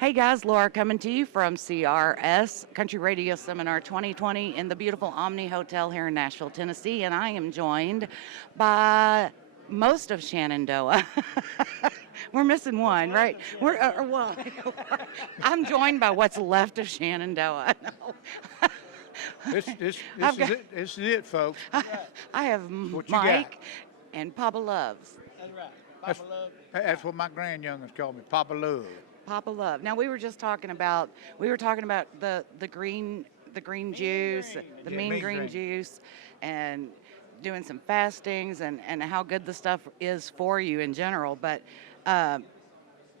Hey guys, Laura coming to you from CRS Country Radio Seminar 2020 in the beautiful Omni Hotel here in Nashville, Tennessee, and I am joined by most of Shenandoah. We're missing one, right? Well, I'm joined by what's left of Shenandoah. No. This I've is got, it. This is it, folks. I have What you got? Mike and Papa Loves. That's right. That's, Papa Love. that's what my grandyoungins call me, Papa Love. Papa Love. Now we were just talking about the green juice, green. the Yeah, mean mean green green. juice, and doing some fastings and how good the stuff is for you in general. But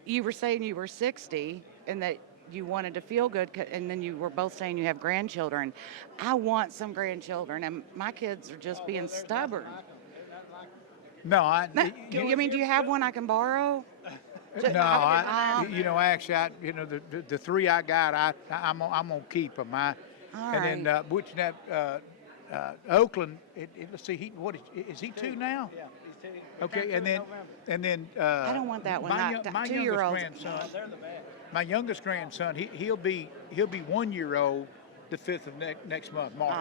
you were saying you were 60 and that you wanted to feel good, and then you were both saying you have grandchildren. I want some grandchildren, and my kids are just being stubborn. No, Do you have one I can borrow? actually, the three I got, I'm gonna keep them. All And then which that Oakland. Let's see, is he two now? Yeah, he's two. Okay, and then I don't want that one. My youngest 2-year-olds. grandson. They're the best. My youngest grandson, he'll be 1 year old the 5th of next month, March.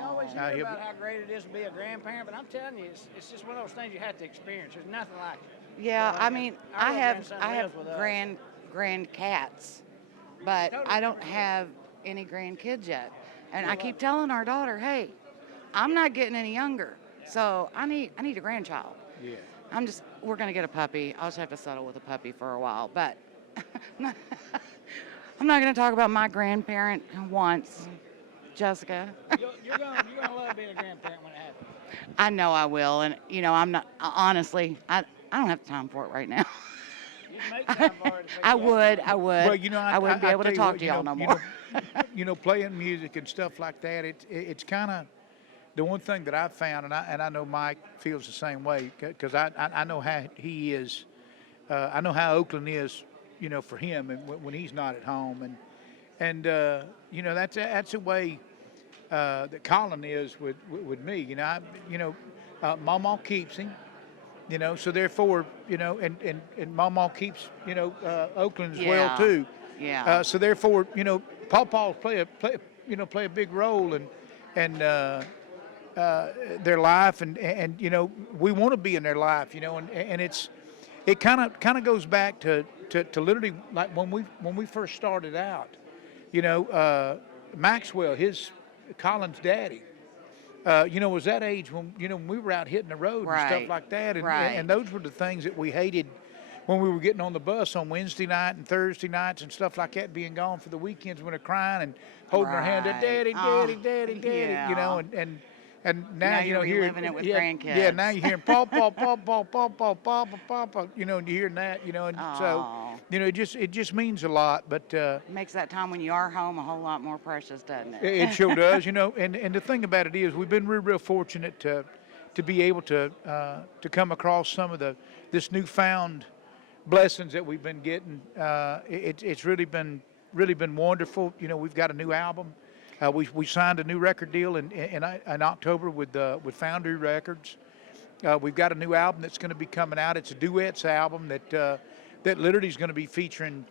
You always Now, hear he'll about be- how great it is to be a grandparent, but I'm telling you, it's just one of those things you have to experience. There's nothing like it. Yeah, I And mean, our I little have grandson I have lives with us. grand cats, but Totally I don't different. have any grandkids yet. And I keep telling our daughter, "Hey, I'm not getting any younger, so I need a grandchild." Yeah. We're gonna get a puppy. I'll just have to settle with a puppy for a while, but I'm not gonna talk about my grandparent once, Jessica. You're gonna love being a grandparent when it happens. I know I will, and I'm not honestly. I don't have time for it right now. You'd make time for it. I would. Well, I wouldn't be able to tell you talk what, to y'all no more. Playing music and stuff like that. It's kind of the one thing that I've found, and I know Mike feels the same way because I know how he is. I know how Oakland is, for him, and when he's not at home, and that's a way that Colin is with me. Mama keeps him. So therefore, and Mama keeps, Oakland as well Yeah. too. Yeah. So therefore, Paw play a big role and their life, and we want to be in their life, and it kind of goes back to literally like when we first started out, Maxwell, Colin's daddy. Was that age when we were out hitting the road and Right, stuff like that, and right. and those were the things that we hated when we were getting on the bus on Wednesday night and Thursday nights and stuff like that, being gone for the weekends when they're crying and holding their hand, Right. daddy, Oh, daddy, daddy, daddy, yeah. and Now now you're here reliving it with yeah, grandkids. Yeah, now you're hearing paw, paw, paw, paw, paw, paw, paw, paw, paw, and you're hearing that, and so Aw. it just means a lot, but. Makes that time when you are home a whole lot more precious, doesn't it? It sure does, and the thing about it is we've been real fortunate to be able to come across some of this newfound blessings that we've been getting. It's really been wonderful. We've got a new album. We signed a new record deal in October with Foundry Records. We've got a new album that's going to be coming out. It's a duets album that literally is going to be featuring.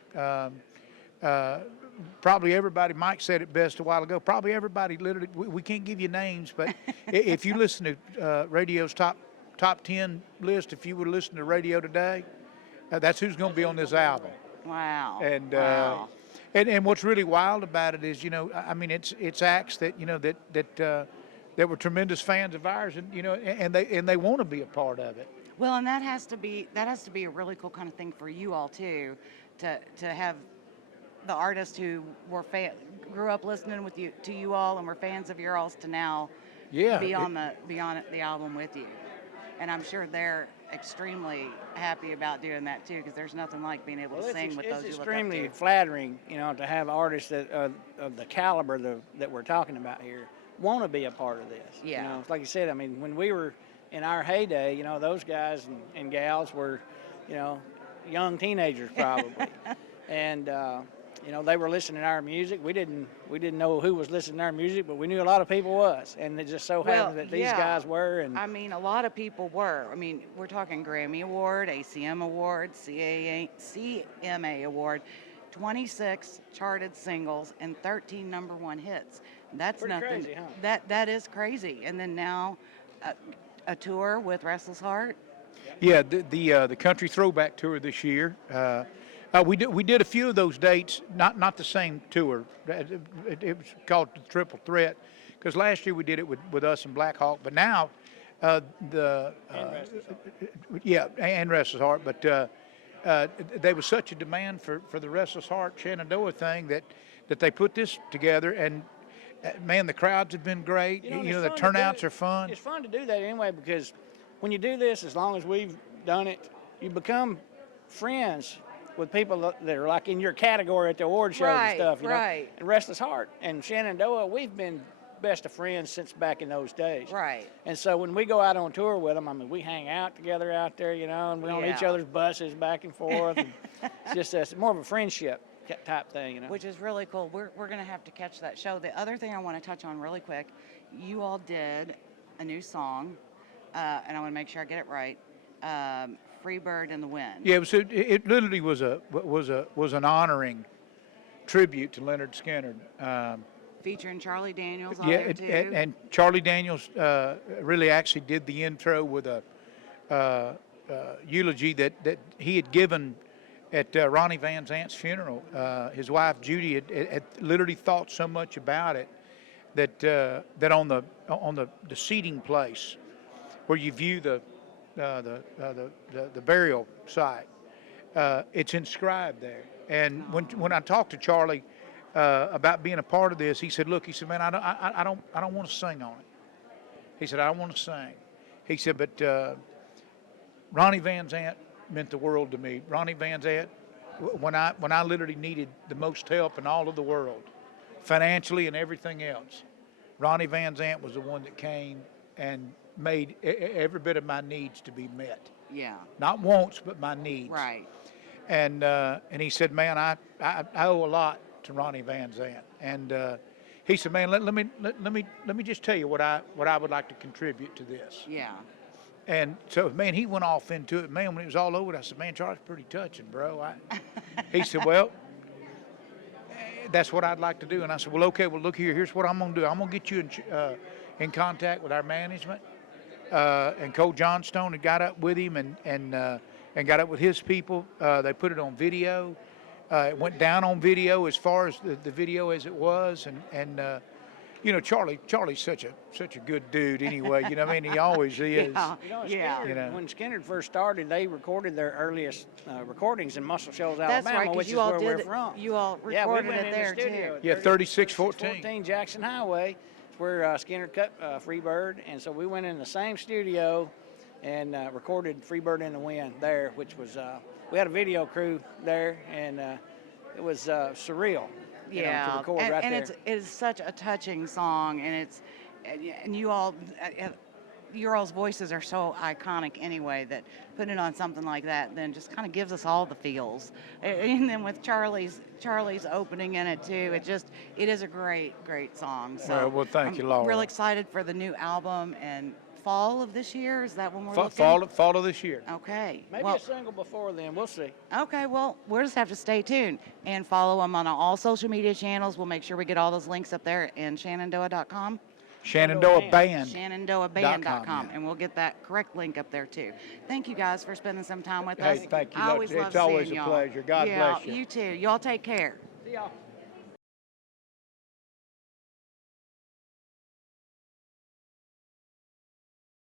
Probably everybody, Mike said it best a while ago, probably everybody literally, we can't give you names, but if you listen to radio's top 10 list, if you would listen to radio today, that's who's going to be on this album. Wow. And, Wow. and what's really wild about it is, it's acts that, that were tremendous fans of ours, and they want to be a part of it. Well, and that has to be a really cool kind of thing for you all too, to have the artists who grew up listening to you all and were fans of your alls to now be on the album with you, and I'm sure they're extremely happy about doing that too, because there's nothing like being able to sing with those you It's look up extremely to. flattering, to have artists that of the caliber that we're talking about here want to be a part of this. Yeah. Like you said, I mean, when we were in our heyday, those guys and gals were, young teenagers probably, and they were listening to our music. We didn't know who was listening to our music, but we knew a lot of people was, and it just so happened that these guys were. And I mean, a lot of people were. I mean, we're talking Grammy Award, ACM Award, CMA Award. 26 charted singles, and 13 #1 hits. That's Pretty nothing. crazy, huh? That is crazy. And then now, a tour with Restless Heart. Yeah, the country throwback tour this year. We did a few of those dates, not the same tour. It was called the Triple Threat, because last year we did it with us and Black Hawk, but now the And Restless Heart. yeah, and Restless Heart, but there was such a demand for the Restless Heart Shenandoah thing that they put this together, and man, the crowds have been great. You know, You it's know, the fun to turnouts do- are fun. It's fun to do that anyway, because when you do this, as long as we've done it, you become friends with people that are like in your category at the award shows Right, and stuff. You right. know, and Restless Heart and Shenandoah, we've been best of friends since back in those days. Right. And so when we go out on tour with them, I mean, we hang out together out there, you know, and we're on each Yeah. other's buses back and forth. And it's just more of a friendship type thing, you know. Which is really cool. We're going to have to catch that show. The other thing I want to touch on really quick, you all did a new song, and I want to make sure I get it right. Free Bird in the Wind. Yeah, it literally was an honoring tribute to Leonard Skinner. Featuring Charlie Daniels on Yeah, there too. and Charlie Daniels really actually did the intro with a eulogy that he had given at Ronnie Van Zant's funeral. His wife Judy had literally thought so much about it that on the seating place where you view the burial site, it's inscribed there. And when I talked to Charlie about being a part of this, he said, "Look," he said, "Man, I don't want to sing on it." He said, "I don't want to sing." He said, "But Ronnie Van Zant meant the world to me. Ronnie Van Zant, when I literally needed the most help in all of the world, financially and everything else, Ronnie Van Zant was the one that came and made every bit of my needs to be met. Yeah. Not wants, but my needs." Right. And he said, "Man, I owe a lot to Ronnie Van Zant." And he said, "Man, let me just tell you what I would like to contribute to this." Yeah. And so, man, he went off into it. Man, when it was all over, I said, "Man, Charlie's pretty touching, bro." He said, "Well, that's what I'd like to do." And I said, "Well, okay. Well, look here. Here's what I'm going to do. I'm going to get you in contact with our management." And Cole Johnstone had got up with him and got up with his people. They put it on video. It went down on video as far as the video as it was, and you know, Charlie's such a good dude anyway. You know what I mean? He always is. Yeah. You know, Yeah. Skinner, You know. when Skinner first started, they recorded their earliest recordings in Muscle Shoals, That's Alabama, right, because which is you all where we're did. from. You all Yeah, we recorded went it in there the studio too. at Yeah, 3614. 3614 Jackson Highway, where Skinner cut Free Bird, and so we went in the same studio and recorded Free Bird in the Wind there, which was we had a video crew there, and it was surreal. You know, to record and, right and there. it is such a touching song, and you all, your all's voices are so iconic anyway that putting it on something like that then just kind of gives us all the feels. And then with Charlie's opening in it too, it is a great song. So Well, thank you, I'm Laura. real excited for the new album and fall of this year. Is that when we're looking? Fall of this year. Okay. Maybe well, a single before then. We'll see. Okay, well, we'll just have to stay tuned and follow them on all social media channels. We'll make sure we get all those links up there in Shenandoah.com, Shenandoah Band. ShenandoahBand.com, yeah. and we'll get that correct link up there too. Thank you guys for spending some time with Hey, us. thank you. I always It's love always seeing a y'all. pleasure. God yeah, bless you. You too. Y'all take care. See y'all.